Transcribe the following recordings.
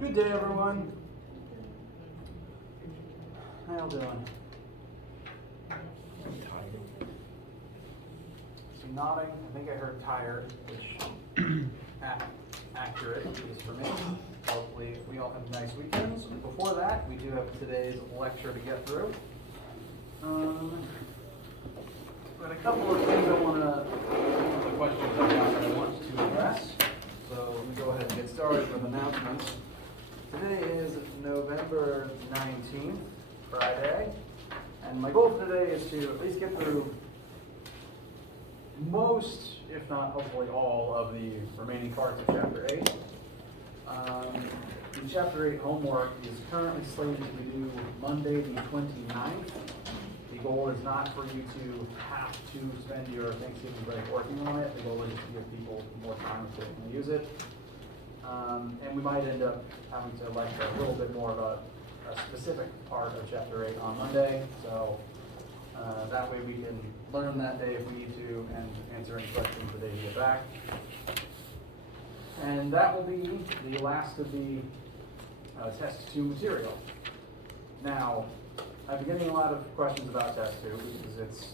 Good day, everyone. How y'all doing? I'm tired. Some nodding. I think I heard tired, which accurate is for me. Hopefully, we all have nice weekends. Before that, we do have today's lecture to get through. Got a couple of things I want to, the questions I got that I want to address. So let me go ahead and get started with announcements. Today is November 19th, Friday, and my goal for today is to at least get through most, if not hopefully all, of the remaining parts of Chapter 8. The Chapter 8 homework is currently slated to be due Monday the 29th. The goal is not for you to have to spend your Thanksgiving break working on it. The goal is to give people more time to use it. And we might end up having to lecture a little bit more of a specific part of Chapter 8 on Monday. So that way we can learn that day if we need to and answer any questions the day we get back. And that will be the last of the Test 2 material. Now, I've been getting a lot of questions about Test 2 because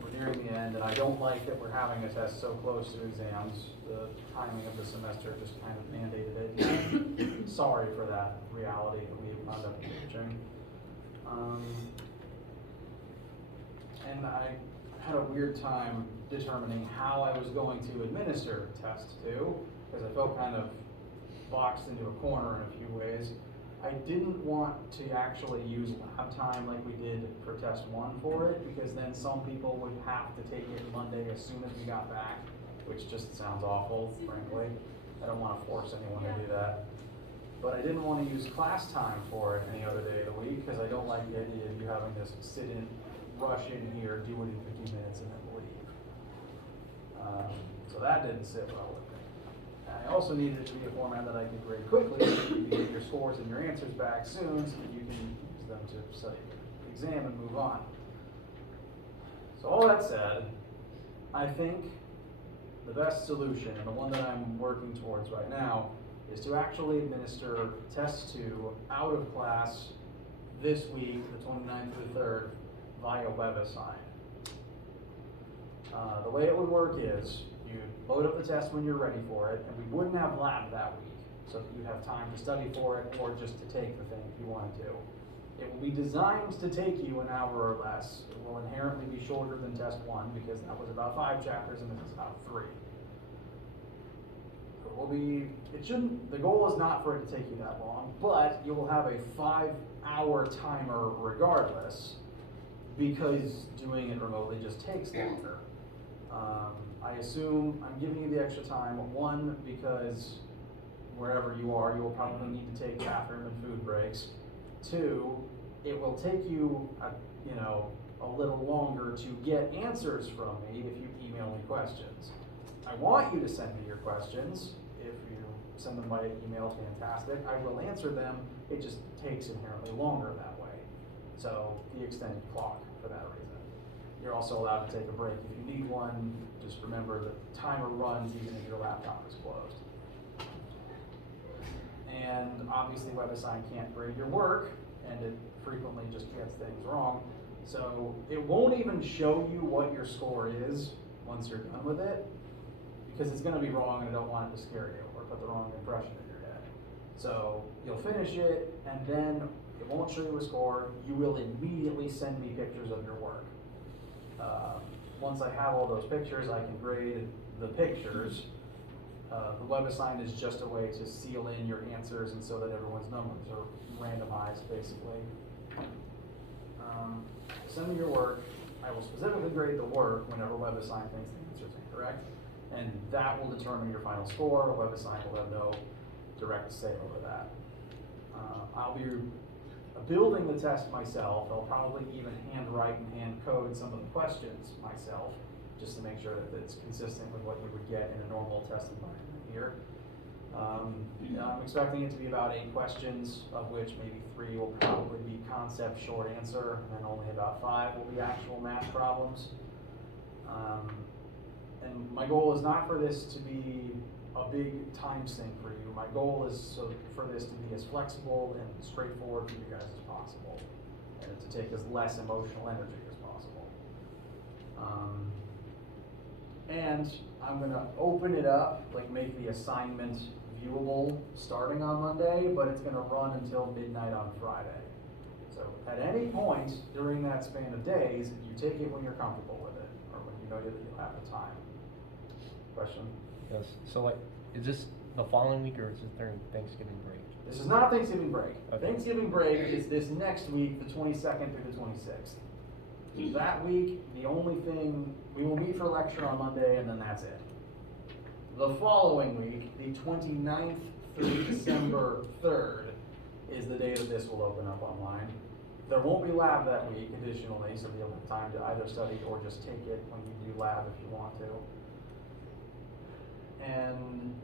we're nearing the end, and I don't like that we're having a test so close to exams. The timing of the semester just kind of mandated it. Sorry for that reality that we wound up reaching. And I had a weird time determining how I was going to administer Test 2 because I felt kind of boxed into a corner in a few ways. I didn't want to actually use lab time like we did for Test 1 for it, because then some people would have to take it Monday as soon as we got back, which just sounds awful, frankly. I don't want to force anyone to do that. But I didn't want to use class time for it any other day of the week, because I don't like the idea of you having to sit in, rush in here, do it in 15 minutes, and then leave. So that didn't sit well with me. I also needed it to be a format that I could grade quickly, so you can get your scores and your answers back soon, so that you can use them to study the exam and move on. So all that said, I think the best solution, and the one that I'm working towards right now, is to actually administer Test 2 out of class this week, the 29th through the 3rd, via WebAssign. The way it would work is, you load up the test when you're ready for it, and we wouldn't have lab that week, so that you have time to study for it or just to take the thing if you wanted to. It will be designed to take you an hour or less. It will inherently be shorter than Test 1 because that was about 5 chapters and this is about 3. The goal is not for it to take you that long, but you will have a 5-hour timer regardless, because doing it remotely just takes longer. I assume I'm giving you the extra time, one, because wherever you are, you will probably need to take bathroom and food breaks. Two, it will take you a little longer to get answers from me if you email me questions. I want you to send me your questions. If you send them by email, fantastic. I will answer them. It just takes inherently longer that way. So the extended clock for that reason. You're also allowed to take a break if you need one. Just remember the timer runs even if your laptop is closed. And obviously WebAssign can't grade your work, and it frequently just gets things wrong. So it won't even show you what your score is once you're done with it, because it's going to be wrong and I don't want it to scare you or put the wrong impression in your head. So you'll finish it, and then it won't show you a score. You will immediately send me pictures of your work. Once I have all those pictures, I can grade the pictures. The WebAssign is just a way to seal in your answers and so that everyone's numbers are randomized, basically. Send me your work. I will specifically grade the work whenever WebAssign thinks the answer is incorrect, and that will determine your final score. WebAssign will have no direct say over that. I'll be building the test myself. I'll probably even handwrite and hand code some of the questions myself, just to make sure that it's consistent with what you would get in a normal test environment here. I'm expecting it to be about 8 questions, of which maybe 3 will probably be concept short answer, and then only about 5 will be actual math problems. And my goal is not for this to be a a big time sink for you. My goal is for this to be as flexible and straightforward for you guys as possible, and to take as less emotional energy as possible. And I'm gonna open it up, like make the assignment viewable starting on Monday, but it's gonna run until midnight on Friday. So at any point during that span of days, you take it when you're comfortable with it, or when you know that you'll have the time. Question? Yes. So like, is this the following week or is it during Thanksgiving break? This is not Thanksgiving break. Okay. Thanksgiving break is this next week, the 22nd through the 26th. That week, the only thing, we will meet for lecture on Monday and then that's it. The following week, the 29th through December 3rd, is the day that this will open up online. There won't be lab that week additionally, so you'll have time to either study or just take it when you do lab if you want to. And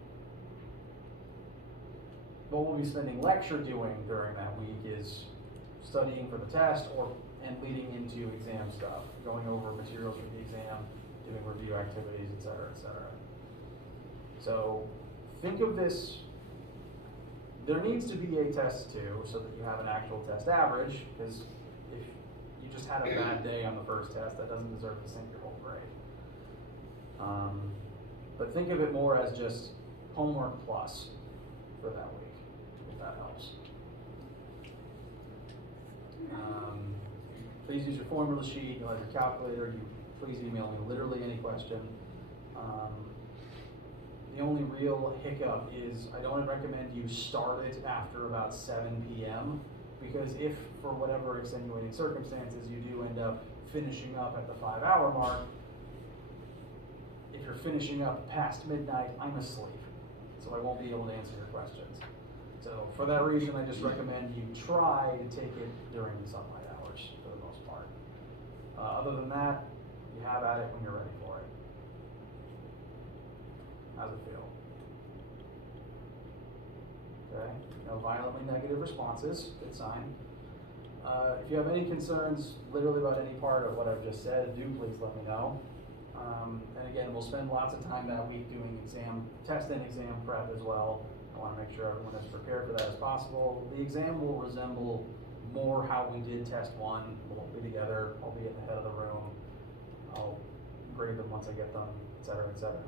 what we'll be spending lecture doing during that week is studying for the test and leading into exam stuff, going over materials for the exam, doing review activities, et cetera, et cetera. So think of this, there needs to be a test too, so that you have an actual test average, because if you just had a bad day on the first test, that doesn't deserve to sink your whole grade. But think of it more as just homework plus for that week, if that helps. Please use your formula sheet, you'll have your calculator, please email me literally any question. The only real hiccup is I don't recommend you start it after about 7 p.m. because if, for whatever extenuating circumstances, you do end up finishing up at the 5-hour mark, if you're finishing up past midnight, I'm asleep, so I won't be able to answer your questions. So for that reason, I just recommend you try to take it during the sunlight hours for the most part. Other than that, you have at it when you're ready for it. How's it feel? Okay, no violently negative responses, good sign. If you have any concerns literally about any part of what I've just said, do please let me know. And again, we'll spend lots of time that week doing test and exam prep as well. I want to make sure everyone is prepared for that as possible. The exam will resemble more how we did test 1. We'll be together, I'll be at the head of the room. I'll grade them once I get them, et cetera, et cetera.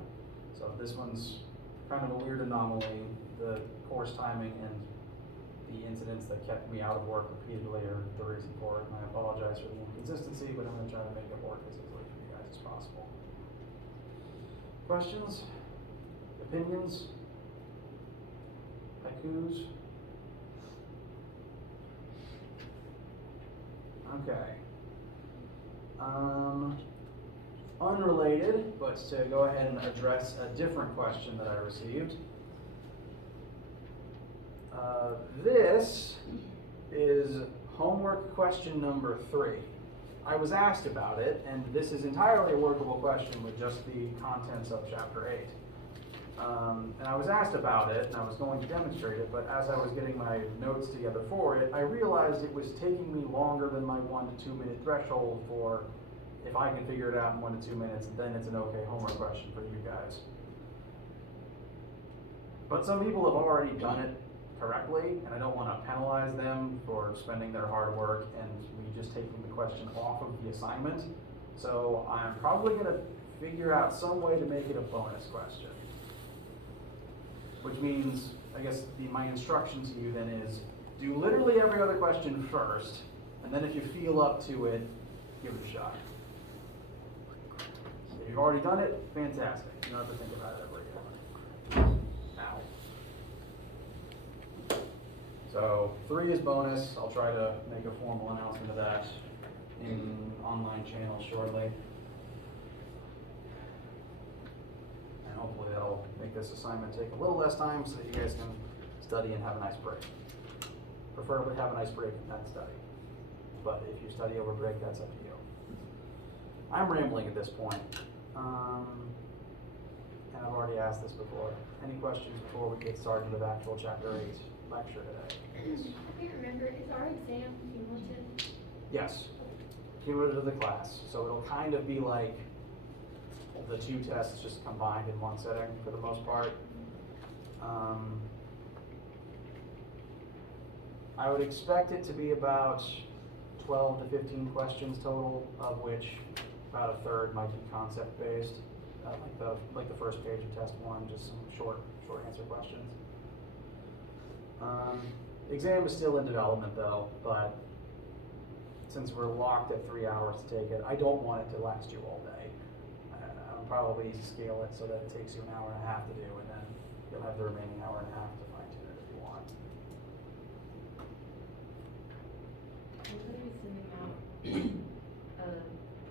So this one's kind of a weird anomaly. The course timing and the incidents that kept me out of work repeatedly are the reason for it. And I apologize for the inconsistency, but I'm going to try to make it work as easily for you guys as possible. Questions? Opinions? Haikus? Okay. Unrelated, but to go ahead and address a different question that I received. This is homework question number 3. I was asked about it, and this is entirely a workable question with just the contents of chapter 8. And I was asked about it, and I was going to demonstrate it, but as I was getting my notes together for it, I realized it was taking me longer than my 1 to 2 minute threshold for if I can figure it out in 1 to 2 minutes, then it's an okay homework question for you guys. But some people have already done it correctly, and I don't want to penalize them for spending their hard work and me just taking the question off of the assignment. So I'm probably going to figure out some way to make it a bonus question. Which means, I guess my instruction to you then is, do literally every other question first, and then if you feel up to it, give it a shot. If you've already done it, fantastic. You don't have to think about it ever again. Ow. So 3 is bonus. I'll try to make a formal announcement of that in online channels shortly. And hopefully that'll make this assignment take a little less time so that you guys can study and have a nice break. Preferably have a nice break and then study. But if you study over break, that's up to you. I'm rambling at this point. And I've already asked this before. Any questions before we get started with actual chapter 8 lecture today? I can't remember, is our exam cumulative? Yes, cumulative of the class. So it'll kind of be like the 2 tests just combined in one setting for the most part. I would expect it to be about 12 to 15 questions total, of which about a third might be concept based, like the first page of test 1, just some short answer questions. Exam is still in development though, but since we're locked at 3 hours to take it, I don't want it to last you all day. I'll probably scale it so that it takes you an hour and a half to do, and then you'll have the remaining hour and a half to fine tune it if you want. We're gonna be sending out a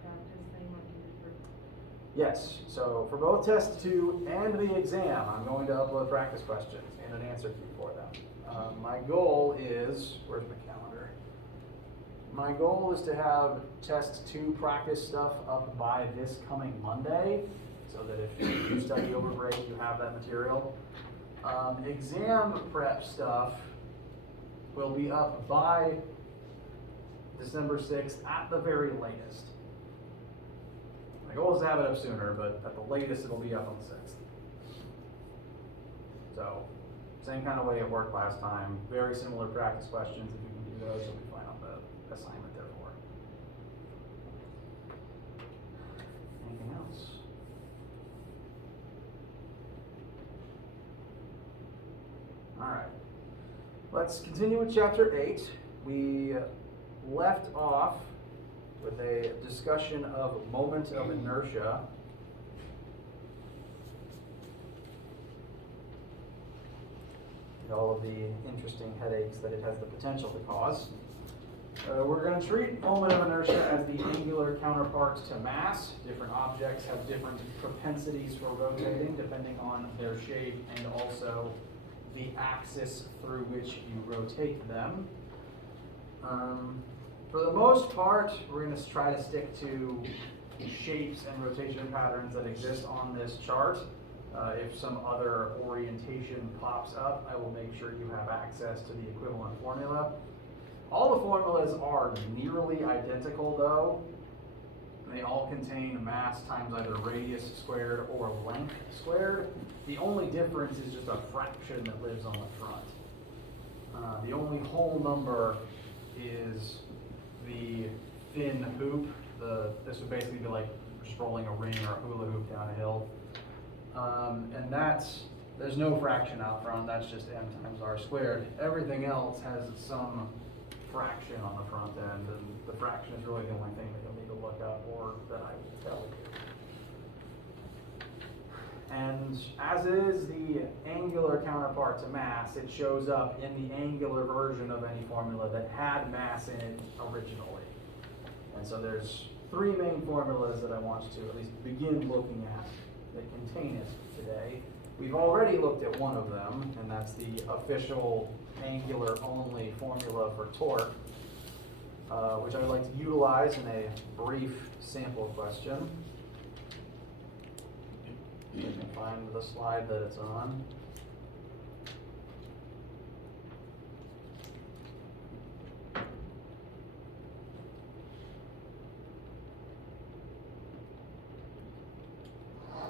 practice thing like you did for. Yes, so for both test 2 and the exam, I'm going to upload practice questions and an answer key for them. My goal is, where's my calendar? My goal is to have test 2 practice stuff up by this coming Monday, so that if you study over break, you have that material. Exam prep stuff will be up by December 6th at the very latest. My goal is to have it up sooner, but at the latest it'll be up on the 6th. So, same kind of way it worked last time. Very similar practice questions. If you can do those, you'll be fine on the assignment therefore. Anything else? Alright. Let's continue with chapter 8. We left off with a discussion of moment of inertia. And all of the interesting headaches that it has the potential to cause. We're going to treat moment of inertia as the angular counterpart to mass. Different objects have different propensities for rotating depending on their shape and also the axis through which you rotate them. For the most part, we're going to try to stick to shapes and rotation patterns that exist on this chart. If some other orientation pops up, I will make sure you have access to the equivalent formula. All the formulas are nearly identical though. They all contain mass times either radius squared or length squared. The only difference is just a fraction that lives on the front. The only whole number is the thin hoop. This would basically be like just rolling a ring or a hula hoop down a hill. And there's no fraction out front, that's just m times r squared. Everything else has some fraction on the front end, and the fraction is really the only thing that you'll need to look up or that I will tell you. And as is the angular counterpart to mass, it shows up in the angular version of any formula that had mass in it originally. And so there's 3 main formulas that I want you to at least begin looking at that contain it today. We've already looked at one of them, and that's the official angular only formula for torque, which I would like to utilize in a brief sample question. You can find the slide that it's on.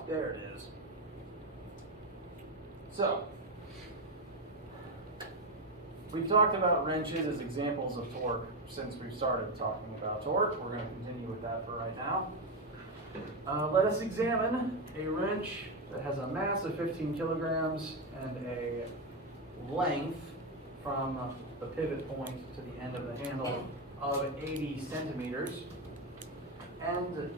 There it is. So, we've talked about wrenches as examples of torque since we've started talking about torque. We're going to continue with that for right now. Let us examine a wrench that has a mass of 15 kilograms and a length from the pivot point to the end of the handle of 80 centimeters. And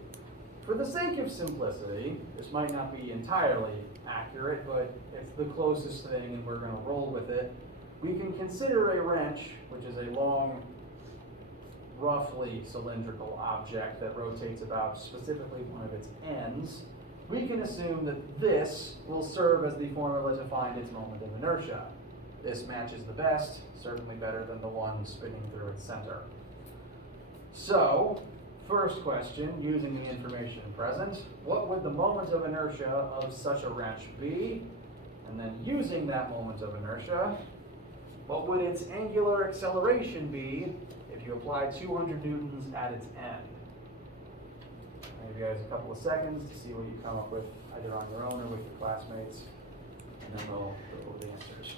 for the sake of simplicity, this might not be entirely accurate, but it's the closest thing and we're going to roll with it. We can consider a wrench, which is a long, roughly cylindrical object that rotates about specifically one of its ends. We can assume that this will serve as the formula to find its moment of inertia. This matches the best, certainly better than the one spinning through its center. So, first question, using the information present, what would the moment of inertia of such a wrench be? And then using that moment of inertia, what would its angular acceleration be if you applied 200 newtons at its end? I'll give you guys a couple of seconds to see what you come up with, either on your own or with your classmates. And and then we'll go over the answers.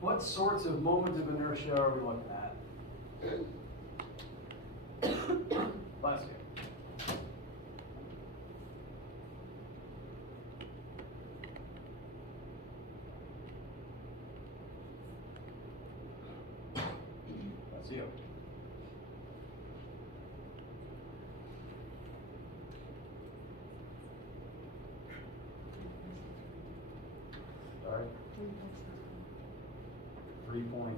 What sorts of moments of inertia are we looking at? Bless you. Bless you. Sorry. 3.6.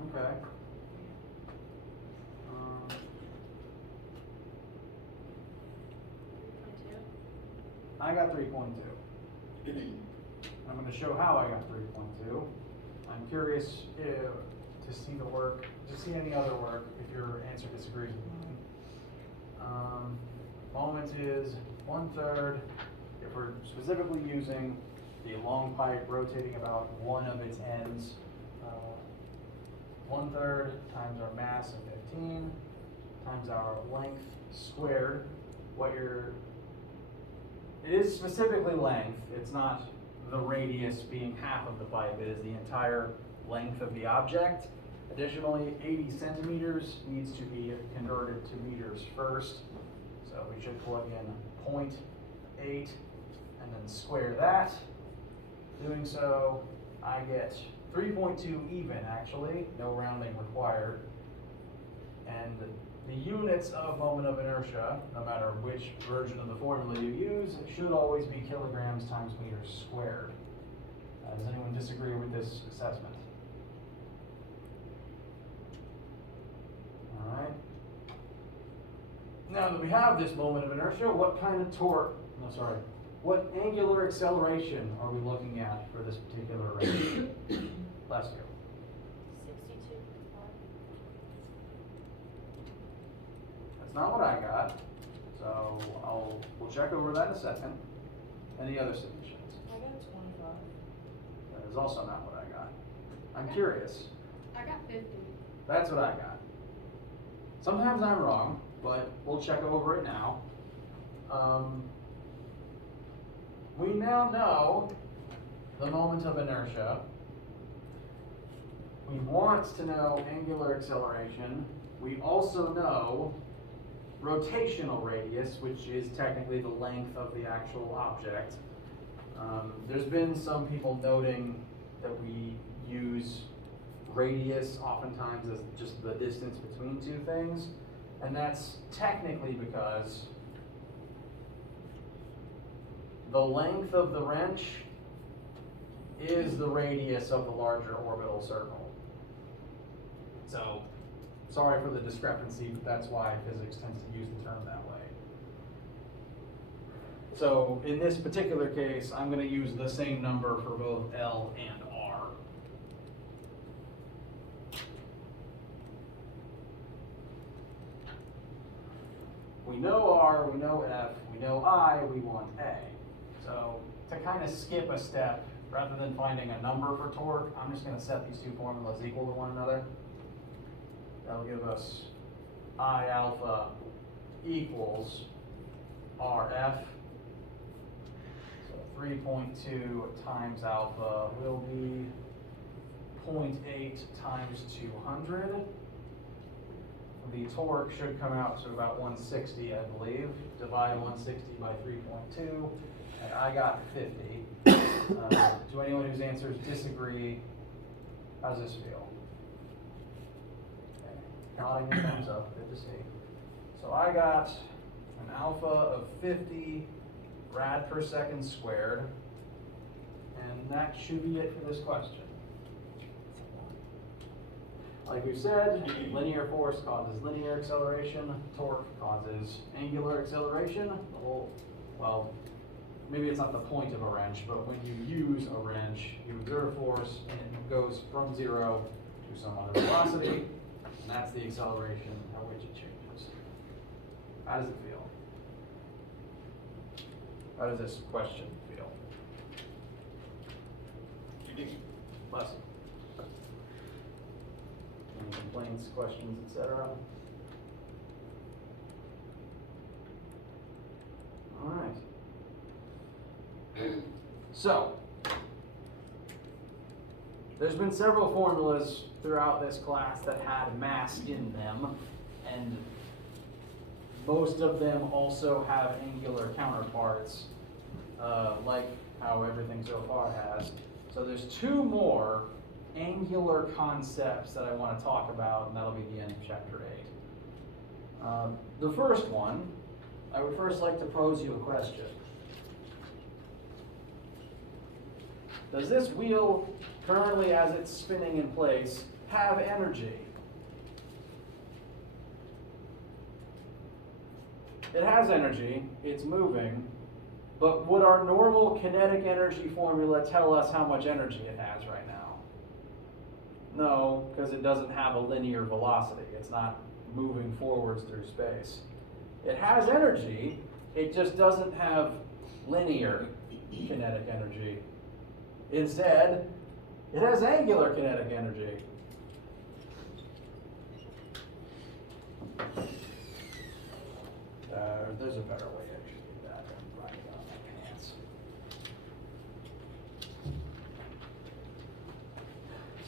Okay. I got 3.2. I'm going to show how I got 3.2. I'm curious to see the work, to see any other work if your answer disagrees with mine. Moment is 1/3. If we're specifically using the long pipe rotating about one of its ends, 1/3 times our mass of 15 times our length squared. It is specifically length. It's not the radius being half of the pipe. It is the entire length of the object. Additionally, 80 centimeters needs to be converted to meters first. So we should plug in 0.8 and then square that. Doing so, I get 3.2 even, actually, no rounding required. And the units of moment of inertia, no matter which version of the formula you use, should always be kilograms times meters squared. Does anyone disagree with this assessment? All right. Now that we have this moment of inertia, what kind of what angular acceleration are we looking at for this particular rate? Bless you. 62. That's not what I got. So we'll check over that in a second. Any other submissions? I got 25. That is also not what I got. I'm curious. I got 50. That's what I got. Sometimes I'm wrong, but we'll check over it now. We now know the moment of inertia. We want to know angular acceleration. We also know rotational radius, which is technically the length of the actual object. There's been some people noting that we use radius oftentimes as just the distance between two things, and that's technically because the length of the wrench is the radius of the larger orbital circle. So, sorry for the discrepancy, but that's why physics tends to use the term that way. So, in this particular case, I'm going to use the same number for both L and R. We know R, we know F, we know I, we want A. So to kind of skip a step, rather than finding a number for torque, I'm just going to set these two formulas equal to one another. That'll give us I alpha equals RF. So 3.2 times alpha will be 0.8 times 200. The torque should come out to about 160, I believe. Divide 160 by 3.2, and I got 50. To anyone whose answers disagree, how does this feel? Okay. Nodding and thumbs up, good to see. So I got an alpha of 50 rad per second squared, and that should be it for this question. Like we've said, linear force causes linear acceleration, torque causes angular acceleration. Well, maybe it's not the point of a wrench, but when you use a wrench, you exert force and it goes from 0 to some other velocity, and that's the acceleration at which it changes. How does it feel? How does this question feel? Bless you. Any complaints, questions, etc.? All right. So, there's been several formulas throughout this class that had mass in them, and most of them also have angular counterparts, like how everything so far has. So there's two more angular concepts that I want to talk about, and that'll be the end of chapter 8. The first one, I would first like to pose you a question. Does this wheel, currently as it's spinning in place, have energy? It has energy, it's moving, but would our normal kinetic energy formula tell us how much energy it has right now? No, because it doesn't have a linear velocity. It's not moving forwards through space. It has energy, it just doesn't have linear kinetic energy. Instead, it has angular kinetic energy. There's a better way to do that than writing it on my pants.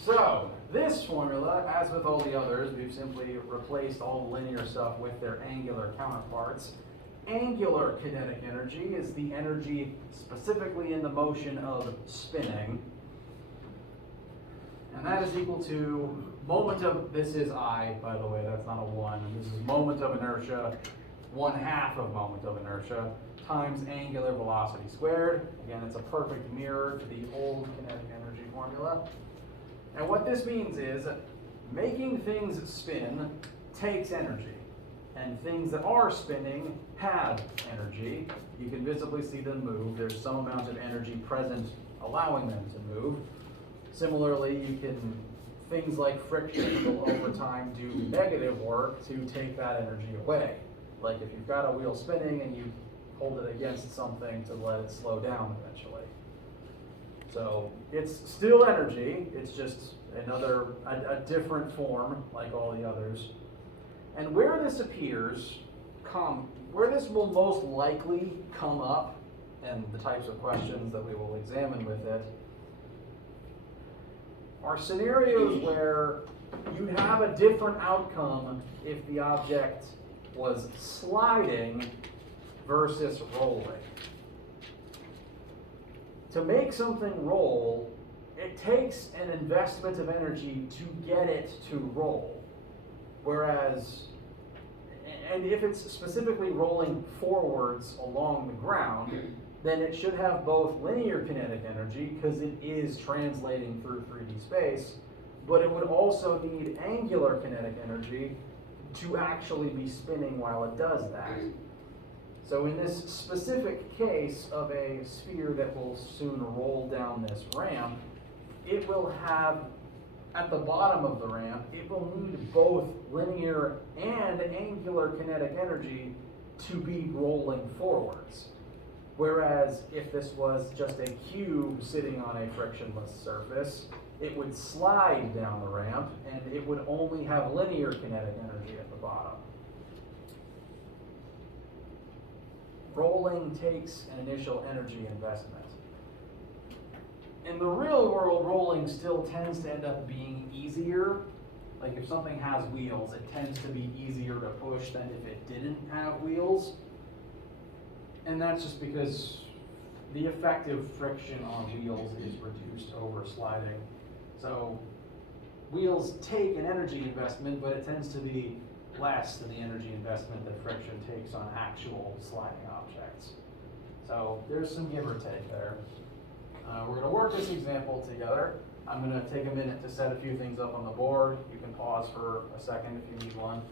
So, this formula, as with all the others, we've simply replaced all the linear stuff with their angular counterparts. Angular kinetic energy is the energy specifically in the motion of spinning. And that is equal to moment of, this is I, by the way, that's not a 1. And this is moment of inertia, 1/2 of moment of inertia, times angular velocity squared. Again, it's a perfect mirror to the old kinetic energy formula. And what this means is making things spin takes energy. And things that are spinning have energy. You can visibly see them move. There's some amount of energy present allowing them to move. Similarly, you can, things like friction will over time do negative work to take that energy away. Like if you've got a wheel spinning and you hold it against something to let it slow down eventually. So it's still energy, it's just a different form like all the others. And where this appears, where this will most likely come up, and the types of questions that we will examine with it, are scenarios where you'd have a different outcome if the object was sliding versus rolling. To make something roll, it takes an investment of energy to get it to roll. Whereas, and if it's specifically rolling forwards along the ground, then it should have both linear kinetic energy, because it is translating through 3D space, but it would also need angular kinetic energy to actually be spinning while it does that. So in this specific case of a sphere that will soon roll down this ramp, it will have, at the bottom of the ramp, it will need both linear and angular kinetic energy to be rolling forwards. Whereas if this was just a cube sitting on a frictionless surface, it would slide down the ramp and it would only have linear kinetic energy at the bottom. Rolling takes an initial energy investment. In the real world, rolling still tends to end up being easier. Like if something has wheels, it tends to be easier to push than if it didn't have wheels. And that's just because the effective friction on wheels is reduced over sliding. So wheels take an energy investment, but it tends to be less than the energy investment that friction takes on actual sliding objects. So there's some give or take there. We're going to work this example together. I'm going to take a minute to set a few things up on the board. You can pause for a second if you need one.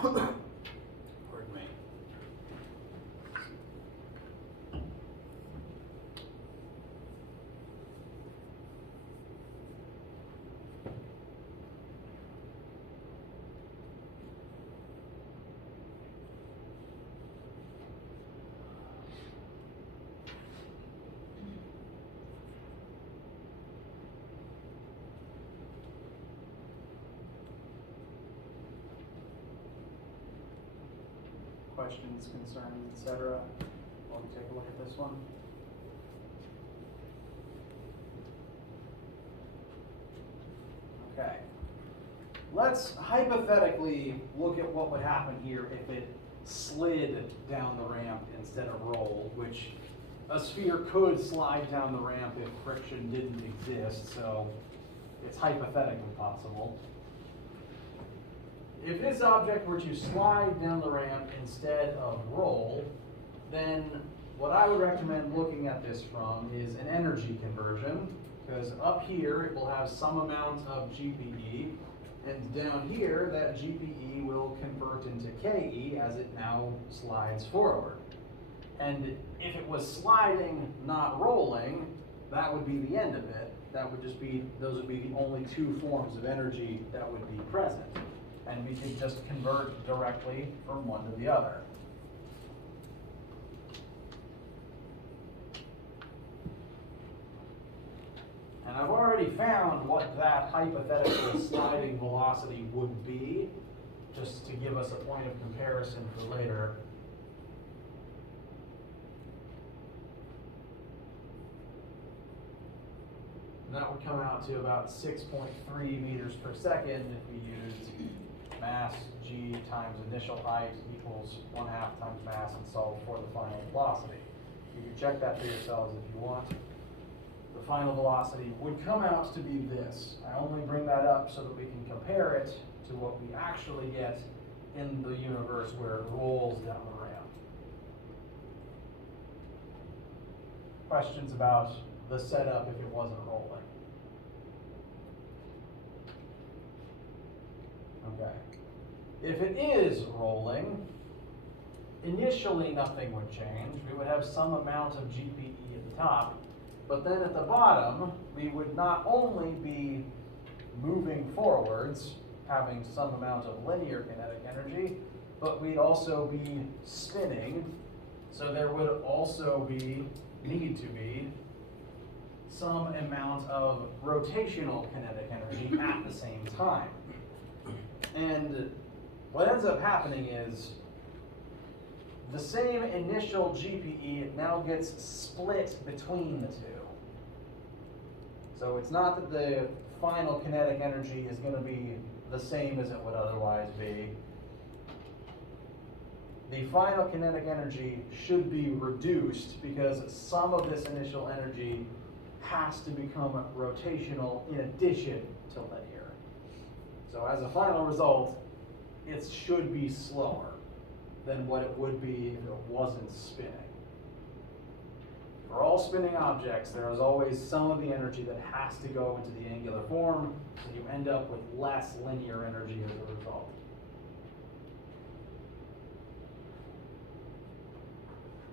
Pardon me. Questions, concerns, etc. While we take a look at this one. Okay. Let's hypothetically look at what would happen here if it slid down the ramp instead of rolled, which a sphere could slide down the ramp if friction didn't exist, so it's hypothetically possible. If this object were to slide down the ramp instead of roll, then what I would recommend looking at this from is an energy conversion, because up here it will have some amount of GPE, and down here that GPE will convert into KE as it now slides forward. And if it was sliding, not rolling, that would be the end of it. That would just be, those would be the only two forms of energy that would be present. And we could just convert directly from one to the other. And I've already found what that hypothetical sliding velocity would be, just to give us a point of comparison for later. And that would come out to about 6.3 meters per second if we used mass g times initial height equals 1/2 times mass and solve for the final velocity. You can check that for yourselves if you want. The final velocity would come out to be this. I only bring that up so that we can compare it to what we actually get in the universe where it rolls down the ramp. Questions about the setup if it wasn't rolling? Okay. If it is rolling, initially nothing would change. We would have some amount of GPE at the top, but then at the bottom, we would not only be moving forwards, having some amount of linear kinetic energy, but we'd also be spinning. So there would also need to be some amount of rotational kinetic energy at the same time. And what ends up happening is the same initial GPE now gets split between the two. So it's not that the final kinetic energy is going to be the same as it would otherwise be. The final kinetic energy should be reduced because some of this initial energy has to become rotational in addition to linear. So as a final result, it should be slower than what it would be if it wasn't spinning. For all spinning objects, there is always some of the energy that has to go into the angular form, so you end up with less linear energy as a result.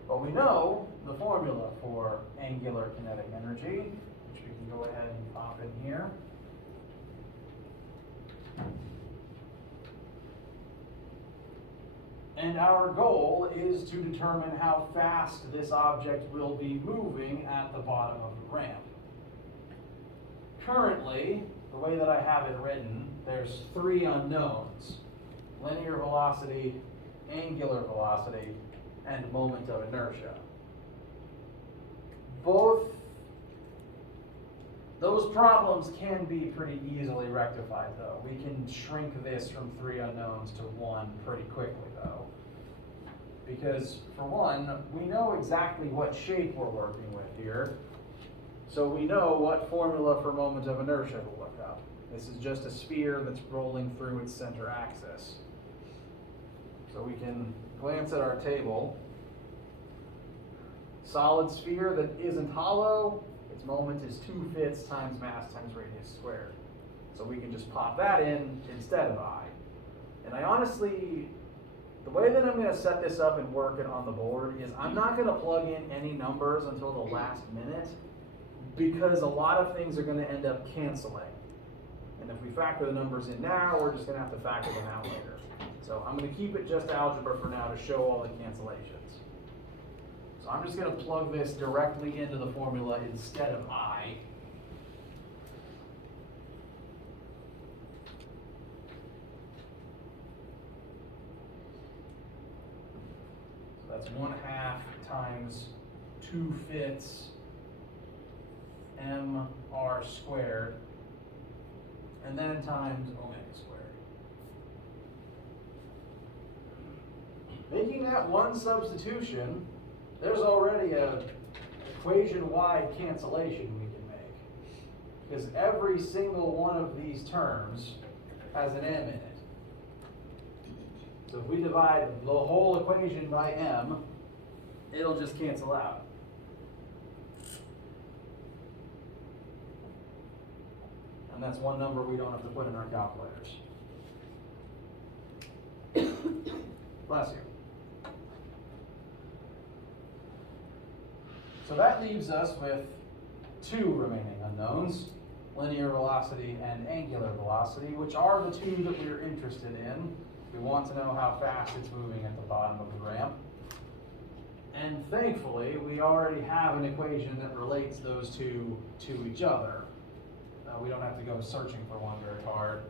But we know the formula for angular kinetic energy, which we can go ahead and pop in here. And our goal is to determine how fast this object will be moving at the bottom of the ramp. Currently, the way that I have it written, there's three unknowns: linear velocity, angular velocity, and moment of inertia. Both those problems can be pretty easily rectified, though. We can shrink this from three unknowns to one pretty quickly, though. Because, for one, we know exactly what shape we're working with here. So we know what formula for moment of inertia to look up. This is just a sphere that's rolling through its center axis. So we can glance at our table. Solid sphere that isn't hollow, its moment is 2 fits times mass times radius squared. So we can just pop that in instead of I. And I honestly, the way that I'm going to set this up and work it on the board is I'm not going to plug in any numbers until the last minute, because a lot of things are going to end up canceling. And if we factor the numbers in now, we're just going to have to factor them out later. So I'm going to keep it just algebra for now to show all the cancellations. So I'm just going to plug this directly into the formula instead of I. So that's 1/2 times 2 fits mr squared, and then times omega squared. Making that one substitution, there's already a equation-wide cancellation we can make, because every single one of these terms has an m in it. So if we divide the whole equation by m, it'll just cancel out. And that's one number we don't have to put in our calculators. Bless you. So that leaves us with two remaining unknowns, linear velocity and angular velocity, which are the two that we're interested in. We want to know how fast it's moving at the bottom of the ramp. And thankfully, we already have an equation that relates those two to each other. We don't have to go searching for one very hard,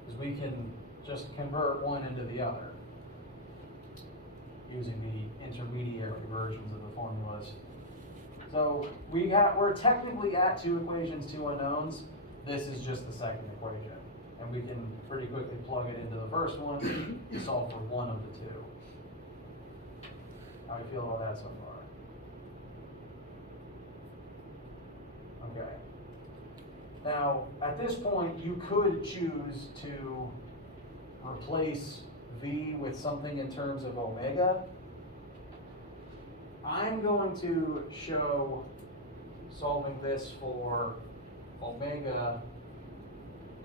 because we can just convert one into the other using the intermediary versions of the formulas. So we're technically at two equations, two unknowns. This is just the second equation. And we can pretty quickly plug it into the first one to solve for one of the two. How do you feel about that so far? Okay. Now, at this point, you could choose to replace V with something in terms of omega. I'm going to show solving this for omega,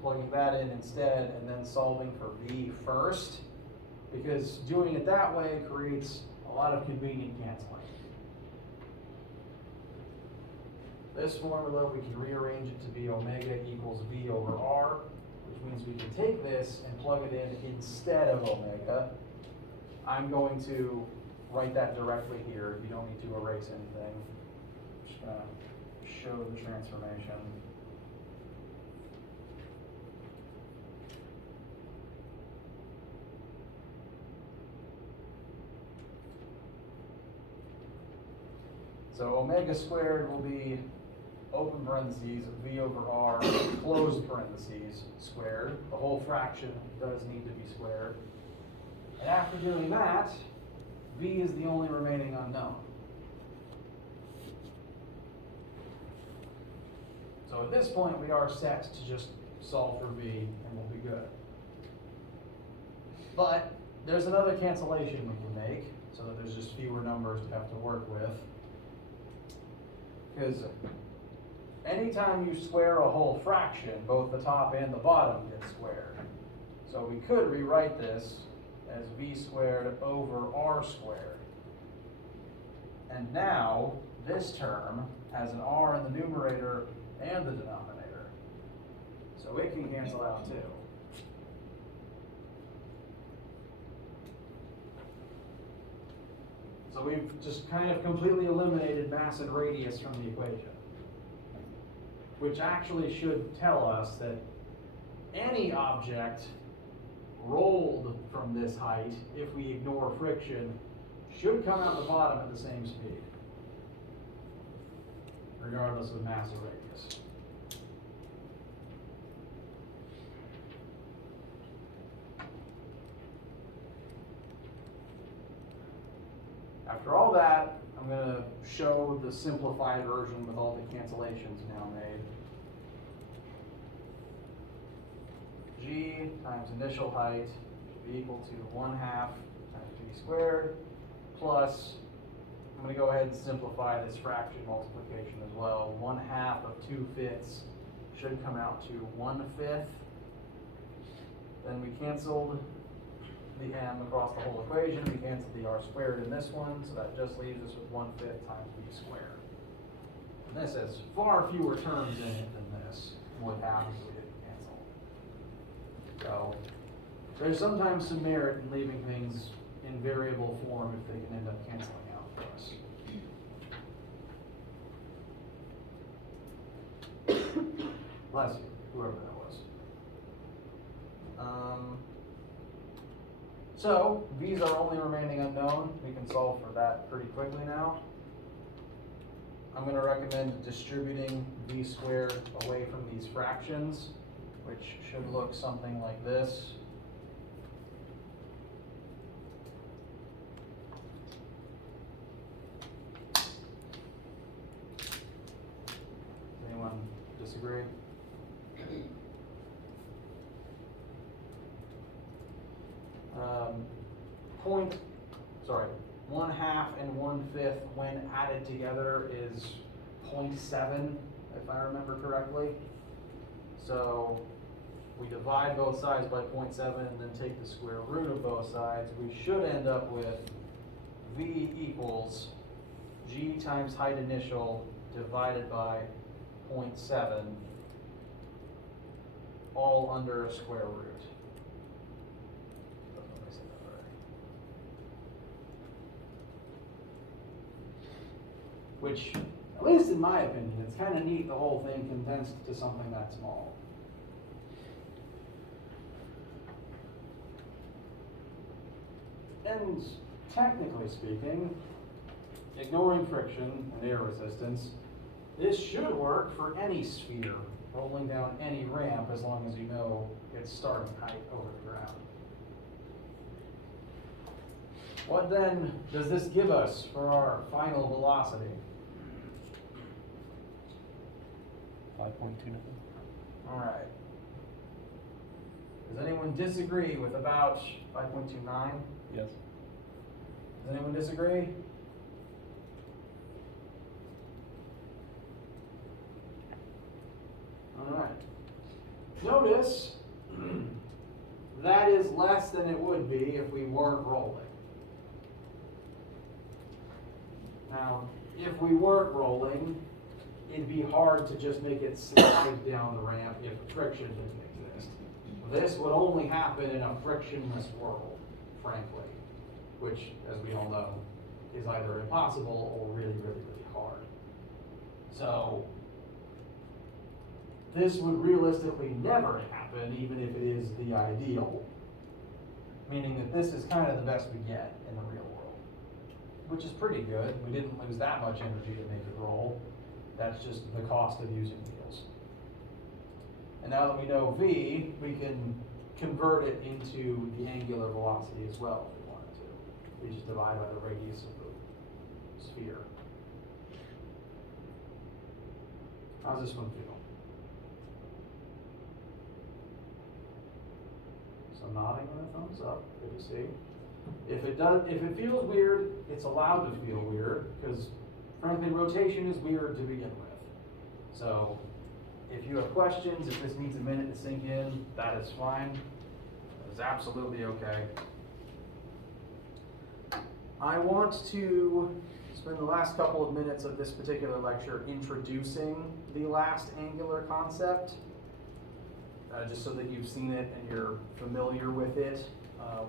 plugging that in instead, and then solving for V first, because doing it that way creates a lot of convenient canceling. This formula, we can rearrange it to be omega equals V over R, which means we can take this and plug it in instead of omega. I'm going to write that directly here. You don't need to erase anything. I'm just going to show the transformation. So omega squared will be open parentheses V over R closed parentheses squared. The whole fraction does need to be squared. And after doing that, V is the only remaining unknown. So at this point, we are set to just solve for V and we'll be good. But there's another cancellation we can make so that there's just fewer numbers to have to work with. Because anytime you square a whole fraction, both the top and the bottom get squared. So we could rewrite this as V squared over R squared. And now this term has an R in the numerator and the denominator. So it can cancel out too. So we've just kind of completely eliminated mass and radius from the equation, which actually should tell us that any object rolled from this height, if we ignore friction, should come out the bottom at the same speed, regardless of mass or radius. After all that, I'm going to show the simplified version with all the cancellations now made. G times initial height should be equal to 1/2 times G squared plus, I'm going to go ahead and simplify this fraction multiplication as well. 1/2 of 2/5 should come out to 1/5. Then we canceled the m across the whole equation. We canceled the r squared in this one, so that just leaves us with 1/5 times b squared. And this has far fewer terms in it than this would have if we didn't cancel. So there's sometimes some merit in leaving things in variable form if they can end up canceling out for us. Bless you, whoever that was. So V's our only remaining unknown. We can solve for that pretty quickly now. I'm going to recommend distributing V squared away from these fractions, which should look something like this. Anyone disagree? One half and 1/5 when added together is 0.7, if I remember correctly. So we divide both sides by 0.7 and then take the square root of both sides. We should end up with V equals g times height initial divided by 0.7, all under a square root. Which, at least in my opinion, it's kind of neat the whole thing condensed to something that small. And technically speaking, ignoring friction and air resistance, this should work for any sphere rolling down any ramp as long as you know its starting height over the ground. What then does this give us for our final velocity? 5.29. All right. Does anyone disagree with about 5.29? Yes. Does anyone disagree? All right. Notice that is less than it would be if we weren't rolling. Now, if we weren't rolling, it'd be hard to just make it slide down the ramp if friction didn't exist. This would only happen in a frictionless world, frankly, which, as we all know, is either impossible or really, really, really hard. So, this would realistically never happen, even if it is the ideal, meaning that this is kind of the best we get in the real world, which is pretty good. We didn't lose that much energy to make it roll. That's just the cost of using wheels. And now that we know V, we can convert it into the angular velocity as well if we wanted to. We just divide by the radius of the sphere. How's this one feel? So nodding and a thumbs up, good to see. If it feels weird, it's allowed to feel weird, because frankly, rotation is weird to begin with. So, if you have questions, if this needs a minute to sink in, that is fine. That is absolutely okay. I want to spend the last couple of minutes of this particular lecture introducing the last angular concept, just so that you've seen it and you're familiar with it.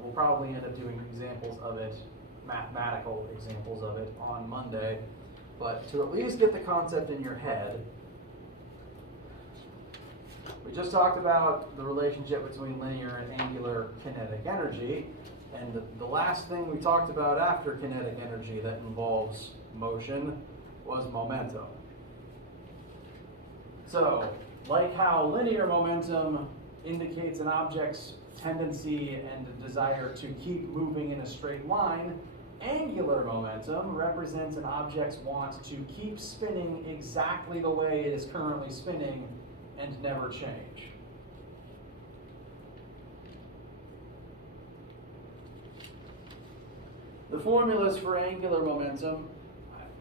We'll probably end up doing examples of it, mathematical examples of it, on Monday. But to at least get the concept in your head, we just talked about the relationship between linear and angular kinetic energy. And the last thing we talked about after kinetic energy that involves motion was momentum. So, like how linear momentum indicates an object's tendency and a desire to keep moving in a straight line, angular momentum represents an object's want to keep spinning exactly the way it is currently spinning and never change. The formulas for angular momentum,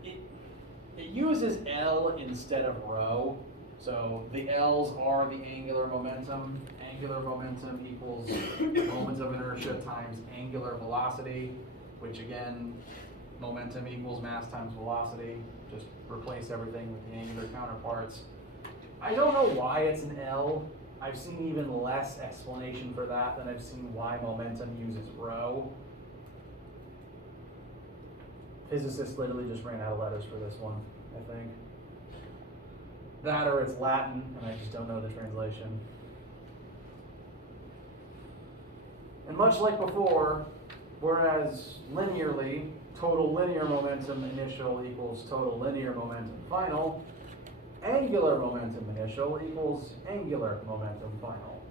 it uses L instead of rho. So the L's are the angular momentum. Angular momentum equals moment of inertia times angular velocity, which again, momentum equals mass times velocity. Just replace everything with the angular counterparts. I don't know why it's an L. I've seen even less explanation for that than I've seen why momentum uses rho. Physicists literally just ran out of letters for this one, I think. That or it's Latin, and I just don't know the translation. And much like before, whereas linearly, total linear momentum initial equals total linear momentum final, angular momentum initial equals angular momentum final.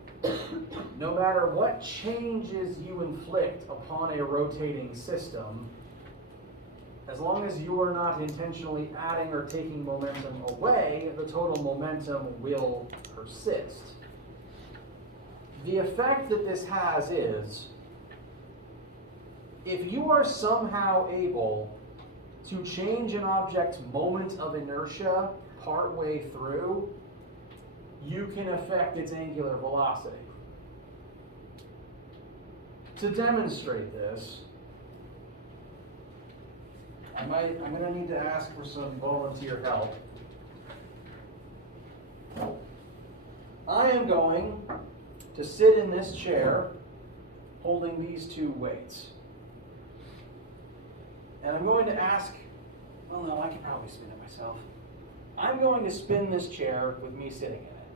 No matter what changes you inflict upon a rotating system, as long as you are not intentionally adding or taking momentum away, the total momentum will persist. The effect that this has is, if you are somehow able to change an object's moment of inertia partway through, you can affect its angular velocity. To demonstrate this, I'm gonna need to ask for some volunteer help. I am going to sit in this chair holding these two weights. And I'm going to ask, well no, I can probably spin it myself. I'm going to spin this chair with me sitting in it.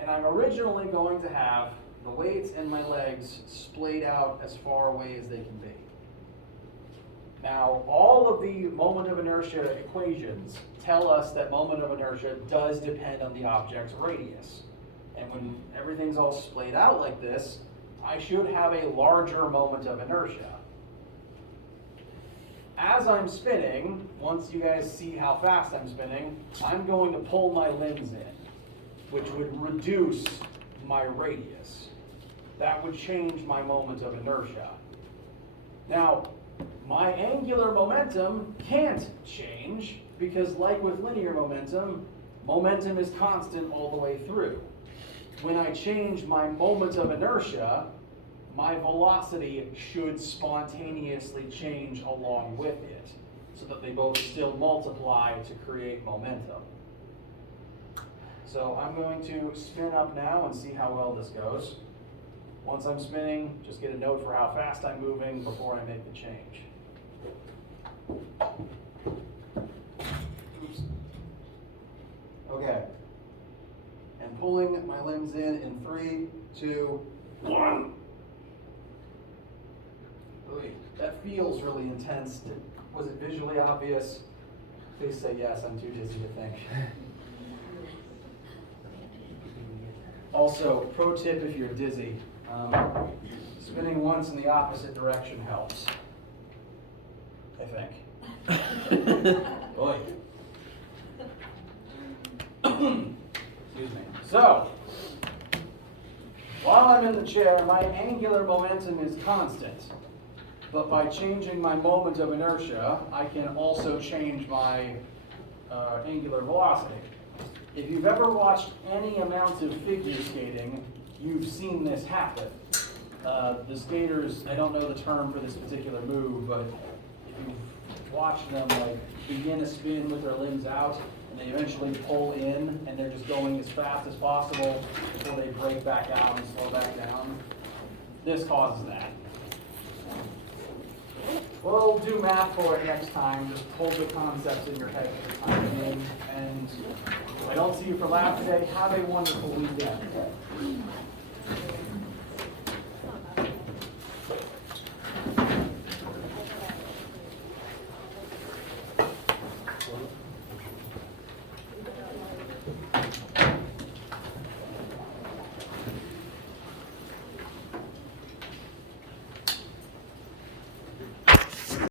And I'm originally going to have the weights and my legs splayed out as far away as they can be. Now, all of the moment of inertia equations tell us that moment of inertia does depend on the object's radius. And when everything's all splayed out like this, I should have a larger moment of inertia. As I'm spinning, once you guys see how fast I'm spinning, I'm going to pull my limbs in, which would reduce my radius. That would change my moment of inertia. Now, my angular momentum can't change because, like with linear momentum, momentum is constant all the way through. When I change my moment of inertia, my velocity should spontaneously change along with it, so that they both still multiply to create momentum. So I'm going to spin up now and see how well this goes. Once I'm spinning, just get a note for how fast I'm moving before I make the change. Oops. Okay. And pulling my limbs in 3, 2, 1. Ooh, that feels really intense. Was it visually obvious? Please say yes, I'm too dizzy to think. Also, pro tip if you're dizzy, spinning once in the opposite direction helps, I think. Boy. Excuse me. So, while I'm in the chair, my angular momentum is constant. But by changing my moment of inertia, I can also change my angular velocity. If you've ever watched any amount of figure skating, you've seen this happen. The skaters, I don't know the term for this particular move, but if you've watched them like begin a spin with their limbs out, and they eventually pull in, and they're just going as fast as possible before they break back out and slow back down, this causes that. We'll do math for it next time. Just hold the concepts in your head for the time being. And if I don't see you for lab today, have a wonderful weekend.